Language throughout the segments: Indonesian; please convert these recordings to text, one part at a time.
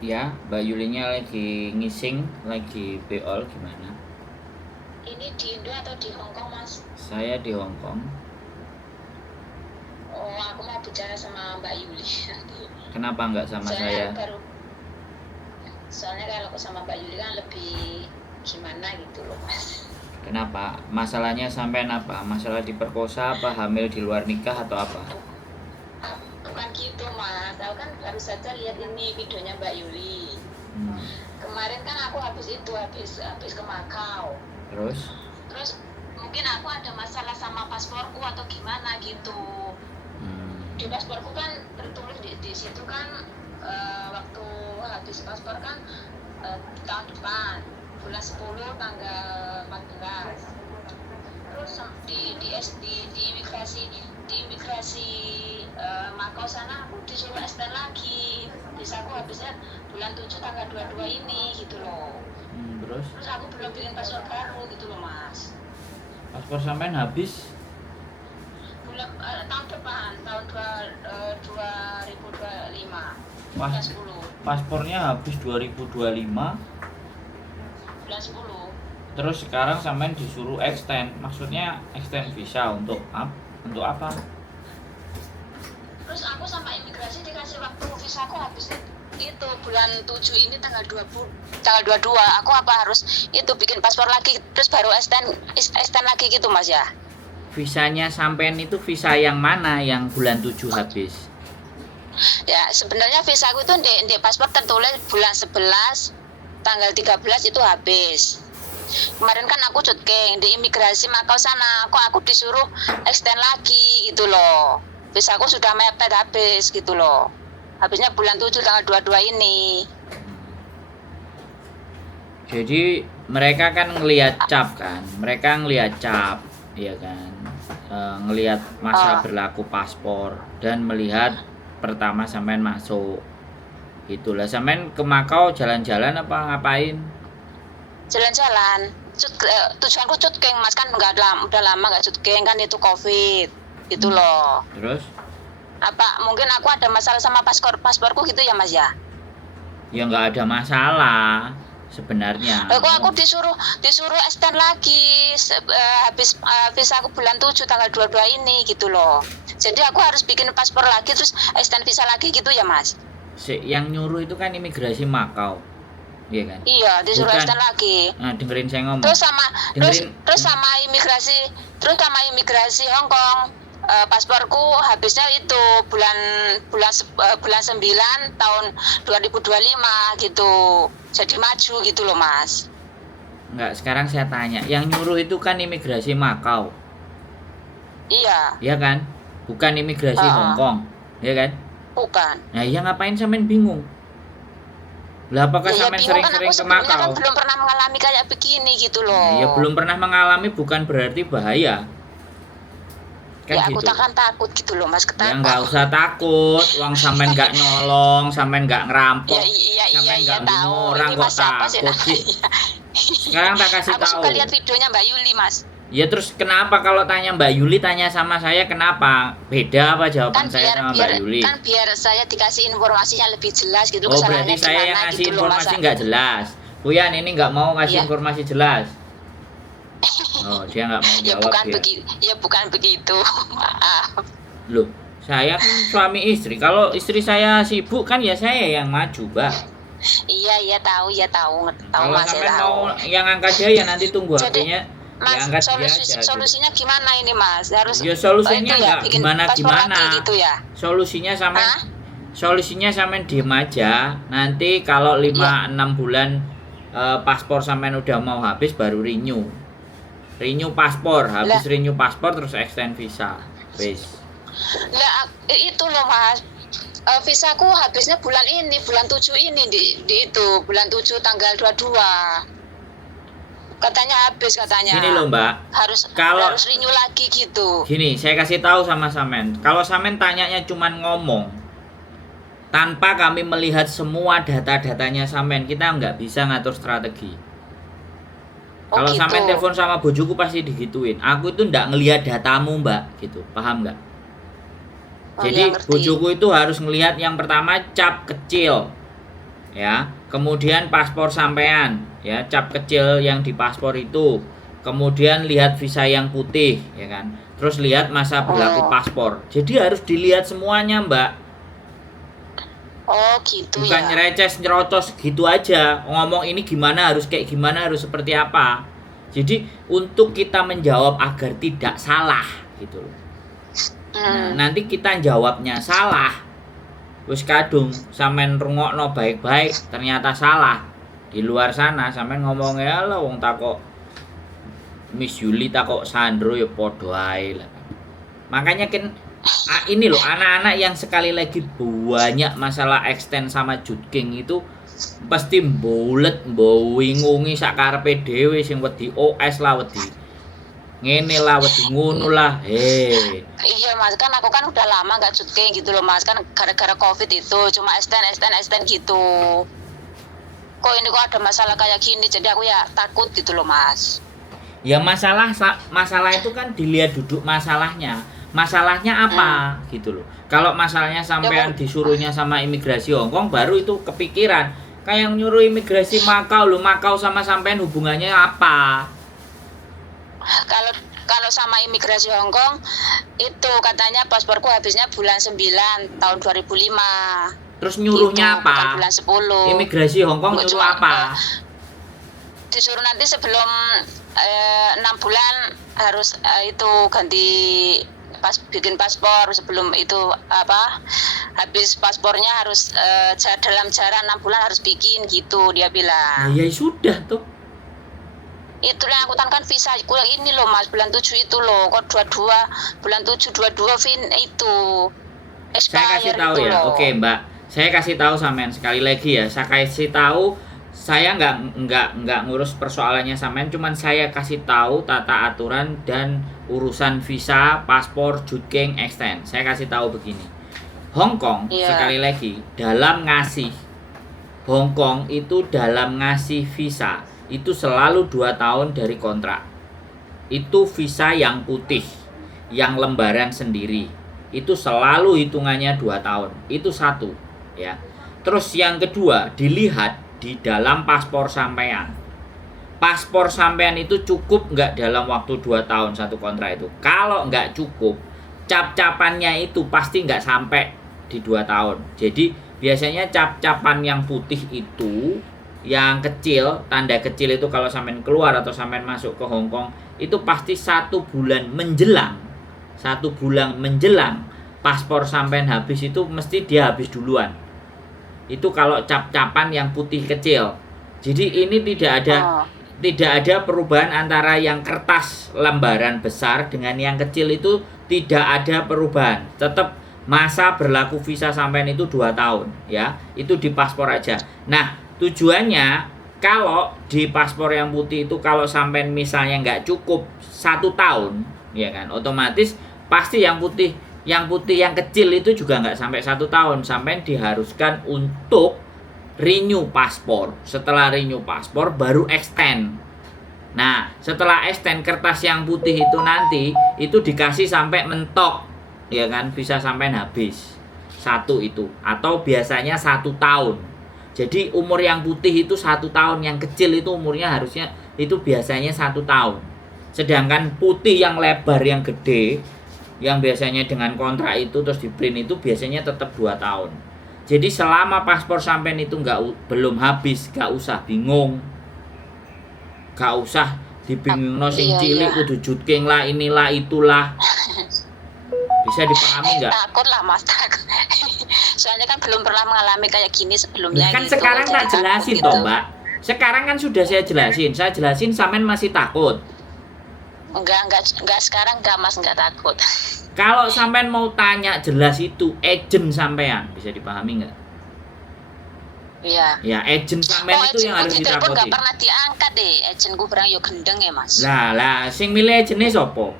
Ya, Mbak Yulinya lagi ngising, lagi beol gimana? Ini di Indo atau di Hong Kong, Mas? Saya di Hong Kong. Oh, aku mau bicara sama Mbak Yuli. Kenapa nggak sama Soalnya saya? aku baru, soalnya kalau aku sama Mbak Yuli kan lebih gimana gitu loh, Mas. Kenapa? Masalahnya sampai apa? Masalah diperkosa apa? Hamil di luar nikah atau apa? Bukan gitu, Mas. Aku kan baru saja lihat ini videonya Mbak Yuli. Hmm. Kemarin kan aku habis ke Makau. Terus? Terus mungkin aku ada masalah sama pasporku atau gimana gitu. Di pasporku kan tertulis di situ kan waktu habis paspor kan tahun depan bulan 10 tanggal 14. Terus di imigrasi Makau sana aku disuruh extend lagi. Visaku habisnya bulan 7 tanggal 22 ini gitu loh. Terus aku belum bikin paspor baru gitu loh, Mas. Paspor sampean habis? Tahun depan, tahun 2025 Pas, bulan 10. paspornya habis 2025. Bulan 10. Terus sekarang sampean disuruh extend. Maksudnya extend visa untuk apa? Terus aku sama imigrasi dikasih waktu visaku habis itu bulan 7 ini tanggal 22. Aku apa harus itu bikin paspor lagi terus baru extend lagi gitu, Mas ya? Visanya sampean itu visa yang mana yang bulan 7 habis? Ya, sebenarnya visaku itu di paspor tertulis bulan 11 tanggal 13 itu habis. Kemarin kan aku cutking di imigrasi Makau sana, aku disuruh extend lagi gitu loh. Visaku sudah mepet habis gitu loh. Habisnya bulan 7 tanggal 22 ini. Jadi mereka kan ngelihat cap kan, ya kan, ngelihat masa berlaku paspor dan melihat pertama sampean masuk. Itulah sampean ke Makau jalan-jalan apa ngapain? Jalan-jalan. Tujuanku cutking, Mas, kan udah lama nggak cutking kan itu COVID gitu loh. Terus? Apa mungkin aku ada masalah sama pasporku gitu ya, Mas ya? Ya nggak ada masalah sebenarnya. Kok aku disuruh extend lagi habis visa aku bulan 7 tanggal 22 ini gitu loh. Jadi aku harus bikin paspor lagi terus extend visa lagi gitu ya, Mas? Yang nyuruh itu kan imigrasi Makau. Iya kan? Iya, disuruh Bukan. extend lagi. Nah, dengerin saya ngomong. Terus sama imigrasi Hong Kong. Pasporku habisnya itu bulan 9 tahun 2025 gitu. Jadi maju gitu loh, Mas. Enggak, sekarang saya tanya, yang nyuruh itu kan imigrasi Makau. Iya. Iya kan? Bukan imigrasi Hong Kong. Iya kan? Bukan. Nah, iya ngapain sampean bingung? Lah apakah sampean sering-sering ke Makau? Kan belum pernah mengalami kayak begini gitu loh. Nah, ya belum pernah mengalami bukan berarti bahaya. Kan ya gitu. Aku takut gitu loh, Mas, Ya nggak usah takut, uang sampean nggak nolong, sampean nggak ngerampok, sampean nggak bunuh orang kok takut sih. Sekarang tak kasih tahu. Aku suka lihat videonya Mbak Yuli, Mas. Ya terus kenapa kalau tanya Mbak Yuli tanya sama saya kenapa? Beda apa jawaban saya sama Mbak Yuli? Kan biar saya dikasih informasinya lebih jelas gitu. Oh berarti saya yang ngasih gitu informasi nggak jelas. Buyan ini nggak mau ngasih informasi jelas. Oh dia nggak mau jawab ya. Bukan begitu. Maaf. Loh saya kan suami istri. Kalau istri saya sibuk kan ya saya yang maju, Mbak. Iya tahu Kalau Mas. sampai mau yang angkat dia ya nanti tunggu HP-nya. Mas, solusinya gimana ini, Mas? Harus ya solusinya nggak gimana gitu ya. Solusinya sampean diem aja. Nanti kalau 5-6 bulan paspor sampean udah mau habis baru renew paspor, habis renew paspor terus extend visa. Wis. Lah itu loh, Mas. Visaku habisnya bulan 7 ini di itu, bulan 7 tanggal 22. Katanya habis katanya. Gini loh, Mbak. Harus renew lagi gitu. Gini, saya kasih tahu sama Samen. Kalau Samen tanyanya cuman ngomong tanpa kami melihat semua data-datanya Samen, kita nggak bisa ngatur strategi. Kalau gitu. Sampai telepon sama bojoku pasti digituin. Aku itu nggak ngelihat datamu, Mbak, gitu. Paham nggak? Jadi bojoku itu harus ngelihat yang pertama cap kecil. ya. Kemudian paspor sampean, ya, cap kecil yang di paspor itu. Kemudian lihat visa yang putih, ya kan. Terus lihat masa berlaku paspor. Jadi harus dilihat semuanya, Mbak. Oh gitu. Bukan ya. nyereces nyerocos gitu aja. Ngomong ini gimana, harus kayak gimana, harus seperti apa. Jadi untuk kita menjawab agar tidak salah gitu loh. Nah, nanti kita jawabnya salah. Wis kadung sampean rungokno baik-baik ternyata salah. Di luar sana sampean ngomong ya lah wong takok Miss Yuli takok Sandro ya padha ae lah. Makanya kan ini loh anak-anak yang sekali lagi banyak masalah extend sama Jutking itu pasti mbolet mbowingungi sakarepe dhewe sing wedi OS lah wedi ngene lah wedi ngono lah. Iya Mas, kan aku kan udah lama gak Jutking gitu loh Mas, kan gara-gara Covid itu cuma extend gitu. Kok ini kok ada masalah kayak gini, jadi aku ya takut gitu loh Mas. Ya masalah itu kan dilihat duduk masalahnya. Masalahnya apa gitu loh. Kalau masalahnya sampean disuruhnya sama imigrasi Hong Kong baru itu kepikiran. Kayak nyuruh imigrasi Makau loh, Makau sama sampean hubungannya apa? Kalau sama imigrasi Hong Kong itu katanya pasporku habisnya bulan 9 tahun 2005. Terus nyuruhnya gitu, apa? Bulan 10. Imigrasi Hong Kong nyuruh apa? Disuruh nanti sebelum 6 bulan harus itu ganti bikin paspor, sebelum itu habis paspornya harus dalam jarak 6 bulan harus bikin gitu dia bilang. Ya sudah tuh. Itulah aku kan visa ini loh Mas, bulan 7 itu loh, kok 22 bulan 7 fin itu saya kasih tahu ya. Oke Mbak, saya kasih tahu sampean sekali lagi ya. Saya kasih tahu, saya nggak ngurus persoalannya sampean, cuman saya kasih tahu tata aturan dan urusan visa, paspor, Jutking, extend. Saya kasih tahu begini. Hong Kong sekali lagi Hong Kong itu dalam ngasih visa itu selalu 2 tahun dari kontrak. Itu visa yang putih, yang lembaran sendiri. Itu selalu hitungannya 2 tahun. Itu satu, ya. Terus yang kedua, dilihat di dalam paspor sampean. Paspor sampean itu cukup nggak dalam waktu 2 tahun satu kontrak itu? Kalau nggak cukup, cap-capannya itu pasti nggak sampai di 2 tahun. Jadi biasanya cap-capan yang putih itu, yang kecil, tanda kecil itu kalau sampean keluar atau sampean masuk ke Hong Kong, itu pasti 1 bulan menjelang. 1 bulan menjelang paspor sampean habis itu mesti dia habis duluan. Itu kalau cap-capan yang putih kecil. Jadi ini tidak ada perubahan antara yang kertas lembaran besar dengan yang kecil, itu tidak ada perubahan. Tetap masa berlaku visa sampean itu 2 tahun, ya. Itu di paspor aja. Nah, tujuannya kalau di paspor yang putih itu kalau sampean misalnya nggak cukup 1 tahun, ya kan, otomatis pasti yang putih yang kecil itu juga nggak sampai 1 tahun. Sampean diharuskan untuk renew paspor. Setelah renew paspor baru extend. Nah, setelah extend kertas yang putih itu nanti itu dikasih sampai mentok, ya kan, bisa sampean habis. 1 itu atau biasanya 1 tahun. Jadi umur yang putih itu 1 tahun, yang kecil itu umurnya harusnya itu biasanya 1 tahun. Sedangkan putih yang lebar yang gede, yang biasanya dengan kontrak itu terus di print itu biasanya tetap 2 tahun. Jadi selama paspor sampean itu belum habis, gak usah bingung. Gak usah dibingungno sing cilik kudu Jutking lah, inilah itulah. Bisa dipahami nggak? Takut lah Mas, takut. Soalnya kan belum pernah mengalami kayak gini sebelumnya. Kan gitu. Sekarang tak jelasin gitu. Toh Mbak. Sekarang kan sudah saya jelasin. Saya jelasin sampean masih takut. Enggak sekarang enggak Mas, enggak takut. Kalau sampean mau tanya jelas itu agent sampean, bisa dipahami nggak? Iya. Ya, agent sampean itu yang harus ditakuti. Telepon enggak pernah diangkat deh, agentku barang yo gendeng ya Mas. Lah, sing milih agentnya sapa?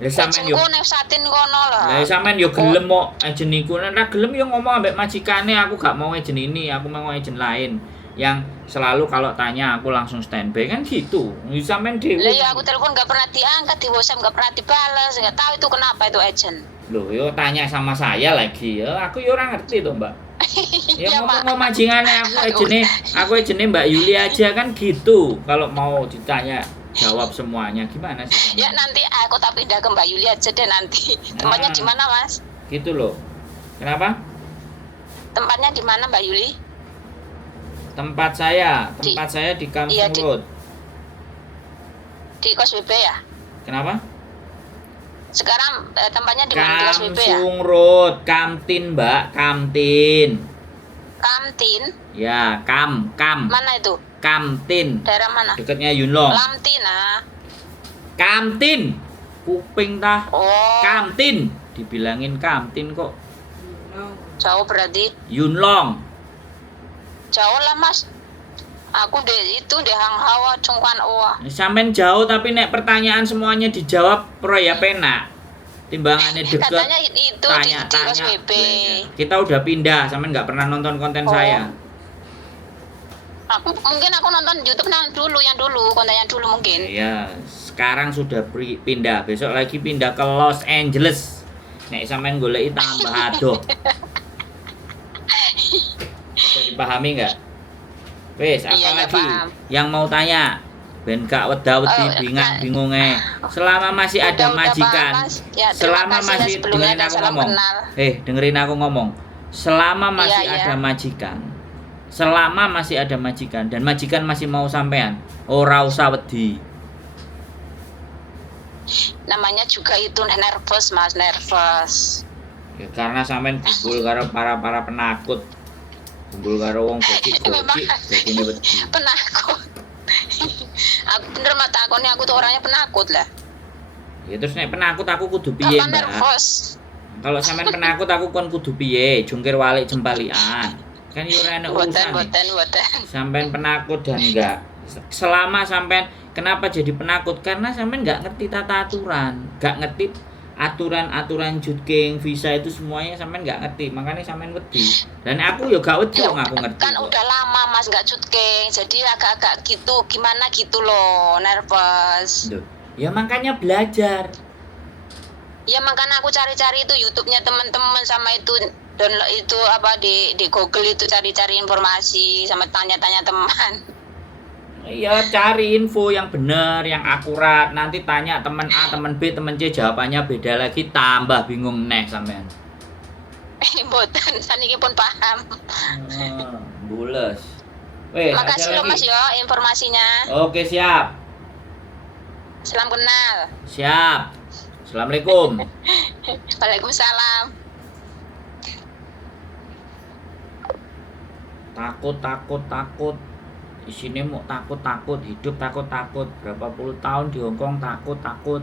Lah sampean yo nek satin kono lah. Lah sampean yo gelem kok agent iku. Nek gelem yo ngomong ambek majikane, aku gak mau agent ini, aku mau agent lain. Yang selalu kalau tanya aku langsung standby kan gitu. Sampean dhewe. Lah ya aku telepon enggak pernah diangkat, di WhatsApp enggak pernah dibalas, enggak tahu itu kenapa itu agent. Loh, yo tanya sama saya lagi ya. Aku yo ora ngerti to, Mbak. Ya Ya, ngomong majingane aku jenenge Mbak Yuli aja kan gitu. Kalau mau ditanya jawab semuanya gimana sih? Ya nanti aku tak pindah ke Mbak Yuli aja deh nanti. Tempatnya di mana, Mas? Gitu loh. Kenapa? Tempatnya di mana, Mbak Yuli? Tempat saya di Kampung Iya, Road. Di Kos BB ya? Kenapa? Sekarang tempatnya di mana? Di Kos BB ya? Kampung Road, kantin Mbak, kantin. Kantin? Ya, kam. Mana itu? Kantin. Daerah mana? Dekatnya Yunlong. Lamtin ah. Kantin. Kuping tah. Oh, Kantin. Dibilangin kantin kok. jauh berarti. Yunlong. Jauh lah, Mas. Aku itu di Hang Hawa Cungkwan Oa. Sampean jauh tapi nek pertanyaan semuanya dijawab pro ya penak. Timbangannya deket. Katanya itu di Kos BB. Kita udah pindah, sampean nggak pernah nonton konten saya. Aku nonton YouTube yang dulu konten yang dulu mungkin. Iya, sekarang sudah pindah. Besok lagi pindah ke Los Angeles. Nek sampean goleki tambah adoh. Bisa dipahami nggak? Wes, apa Iya, lagi paham. yang mau tanya? Ben gak wedi bingung-bingunge. Selama masih ada Udah majikan. paham, Mas. Ya, Selama terima kasih masih sebelumnya dengerin dan aku salam ngomong. kenal. Dengerin aku ngomong. Selama masih Iya, ada iya. majikan. Selama masih ada majikan dan majikan masih mau sampean, ora usah wedi. Namanya juga itu nervous, Mas, nervous. Ya, karena sampean kumpul karo para penakut. Kumpul karo wong Memang dadine wedi. penakut. Aku bener mata aku tuh orangnya penakut lah. Ya terus nek penakut aku kudu piye, Apa Mbak? nervous? Kalau sampean penakut aku kon kudu piye? Jungkir walik jembalian. Kan yo ora enak urusan. Boten. Sampean penakut dan enggak. Selama sampean kenapa jadi penakut? Karena sampean enggak ngerti tata aturan, enggak ngerti aturan-aturan jutking visa itu semuanya sampean enggak ngerti. Makanya sampean wedi. Dan aku yo gak wedi wong aku ngerti. Kan kok. udah lama Mas nggak cutking, jadi agak-agak gitu, gimana gitu loh, nervous. Loh, ya makanya belajar. Ya makanya aku cari-cari itu YouTube-nya teman-teman sama itu download itu apa di Google itu cari-cari informasi sama tanya-tanya teman. Iya, cari info yang benar, yang akurat. Nanti tanya teman A, teman B, teman C, jawabannya beda lagi, tambah bingung neh sampean. Boten, saniki pun paham. Bules. Weh, Makasih ada loh Mas lagi? ya informasinya. Oke, siap. Salam kenal. Siap. Assalamualaikum. Waalaikumsalam. Takut. Di sini mau takut, hidup takut. Berapa puluh tahun di Hongkong takut.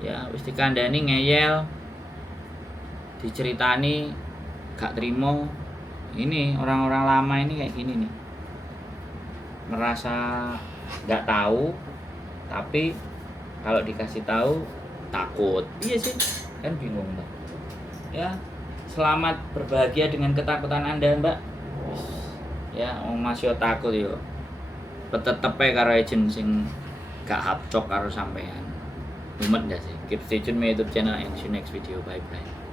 Ya, wis dikandani ngeyel. Diceritani gak terima. Ini orang-orang lama ini kayak gini nih. Merasa nggak tahu, tapi kalau dikasih tahu takut. Iya sih, kan bingung Mbak. Ya, selamat berbahagia dengan ketakutan Anda Mbak. Ya, Mas yo takut yo. Petetepe karo agent sing gak hapcok karo sampean. Mumet gak sih? Keep stay tune my YouTube channel and see you next video. Bye bye.